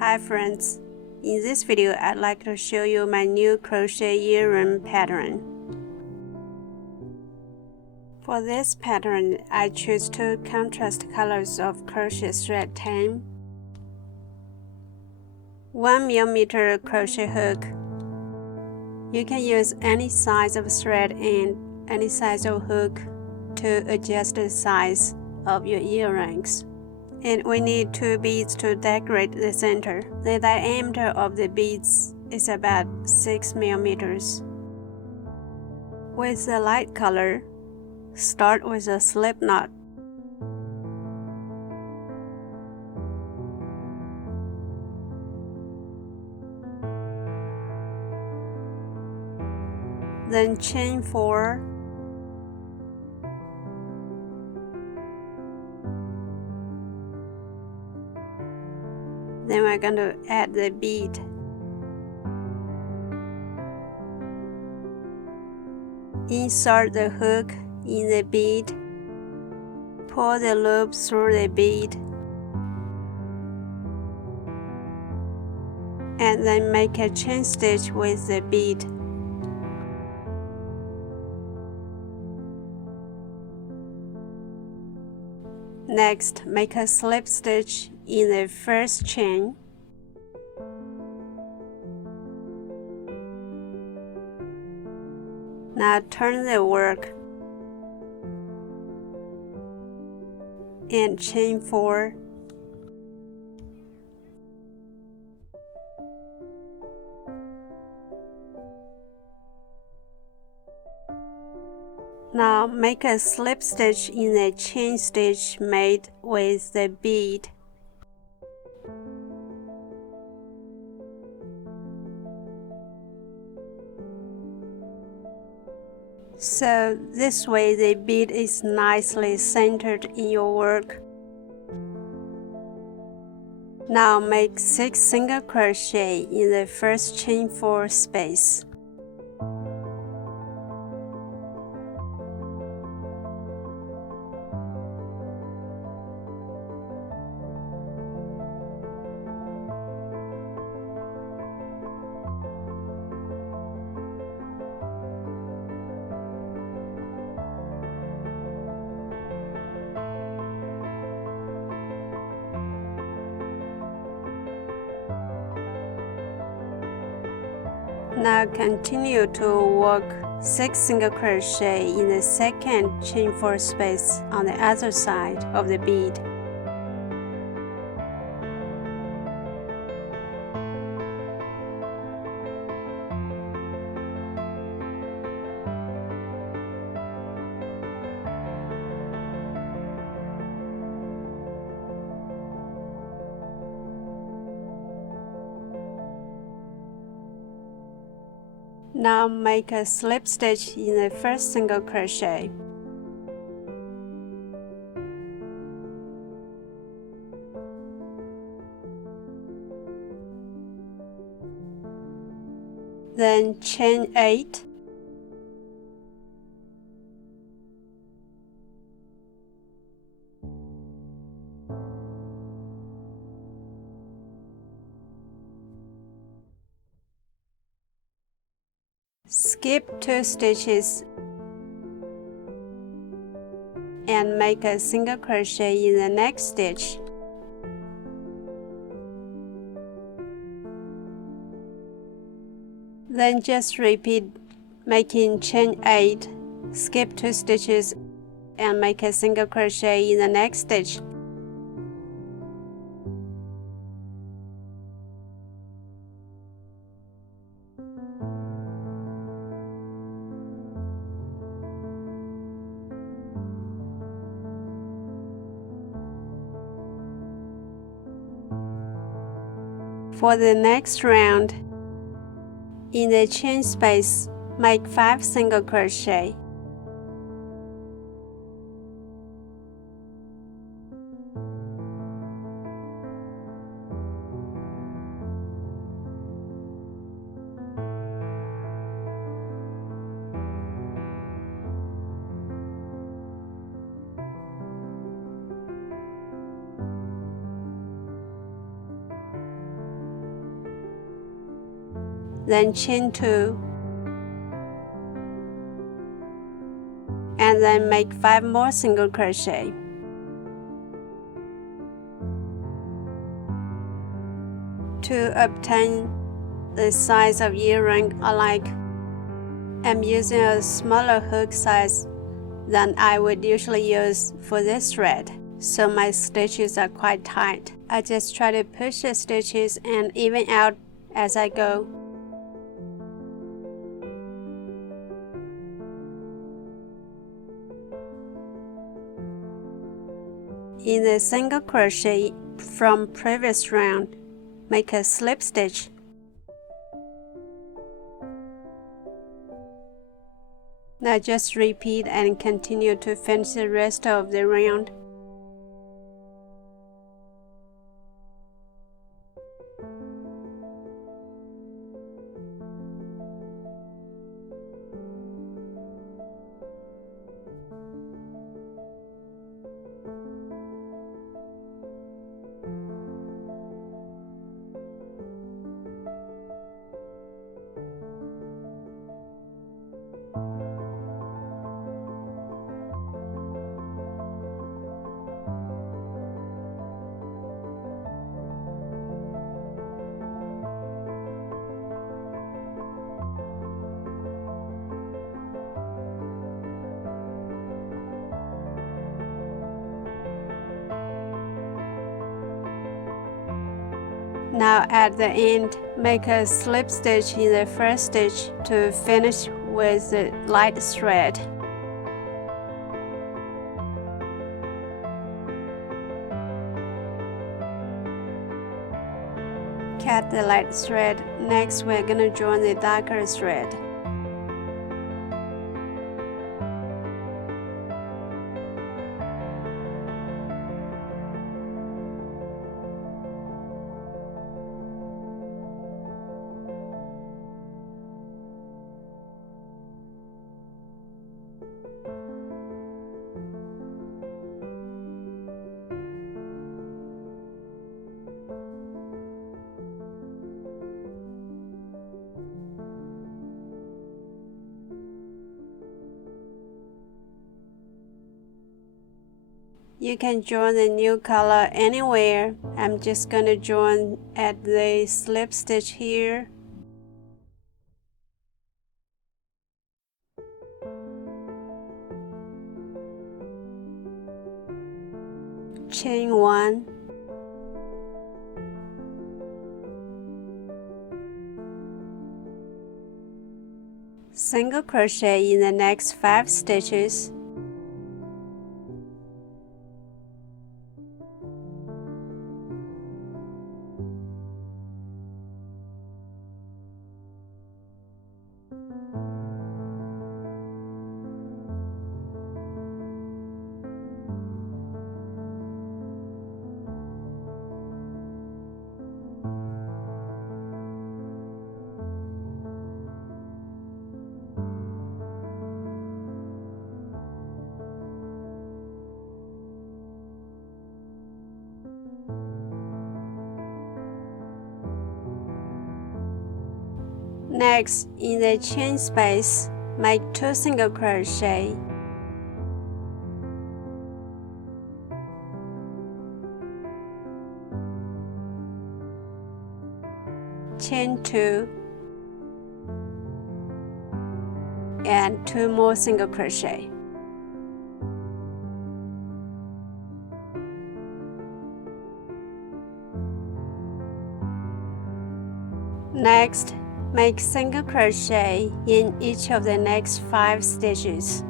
Hi friends, in this video I'd like to show you my new crochet earring pattern. For this pattern, I choose two contrast colors of crochet thread tan, 1mm crochet hook. You can use any size of thread and any size of hook to adjust the size of your earrings. And we need two beads to decorate the center. The diameter of the beads is about 6mm. With the light color, start with a slip knot. Then chain 4. Then we're going to add the bead. Insert the hook in the bead. Pull the loop through the bead. And then make a chain stitch with the bead. Next, make a slip stitch in the first chain. Now turn the work and chain 4. Now make a slip stitch in the chain stitch made with the bead. So this way the bead is nicely centered in your work. Now make 6 single crochet in the first chain 4 space. Now continue to work 6 single crochet in the second chain 4 space on the other side of the bead. Now make a slip stitch in the first single crochet. Then chain 8. Skip 2 stitches and make a single crochet in the next stitch. Then just repeat, making chain 8, skip 2 stitches and make a single crochet in the next stitch. For the next round, in the chain space, make 5 single crochet. then chain 2, and then make 5 more single crochet. To obtain the size of earring I like, I'm using a smaller hook size than I would usually use for this thread, so my stitches are quite tight. I just try to push the stitches and even out as I go. In the single crochet from previous round, make a slip stitch. Now just repeat and continue to finish the rest of the round. Now at the end, make a slip stitch in the first stitch to finish with the light thread. Cut the light thread. Next, we're gonna join the darker thread. You can join the new color anywhere. I'm just gonna join at the slip stitch here. Chain 1, single crochet in the next 5 stitches. Next, in the chain space, make 2 single crochet. Chain 2 and 2 more single crochet. Next, make single crochet in each of the next 5 stitches.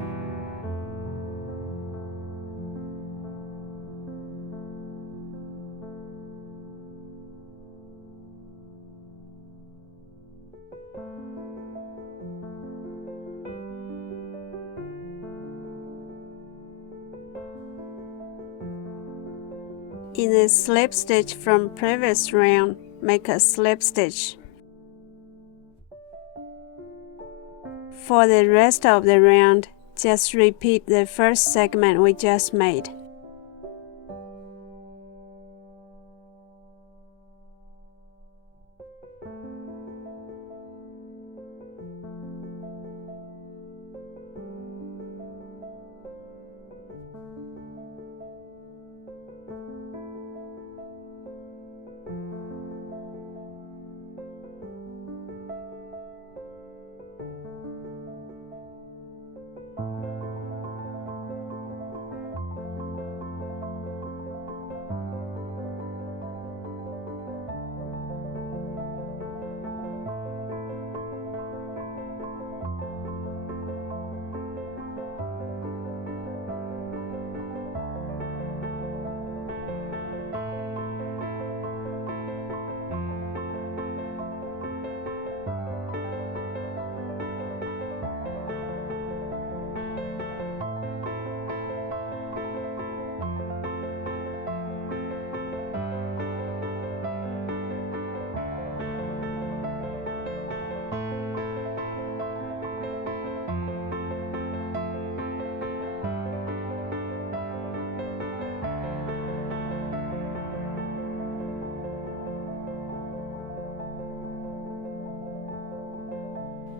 In the slip stitch from previous round, make a slip stitch. For the rest of the round, just repeat the first segment we just made.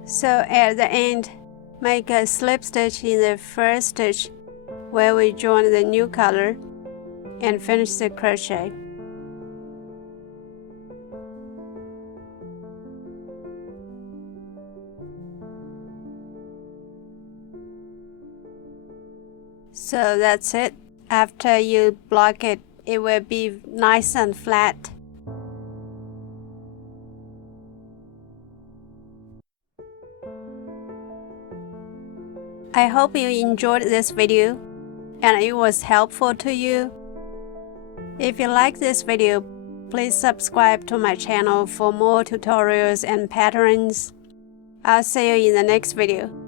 So at the end, make a slip stitch in the first stitch where we join the new color and finish the crochet. So that's it. After you block it, it will be nice and flat. I hope you enjoyed this video and it was helpful to you. If you like this video, please subscribe to my channel for more tutorials and patterns. I'll see you in the next video.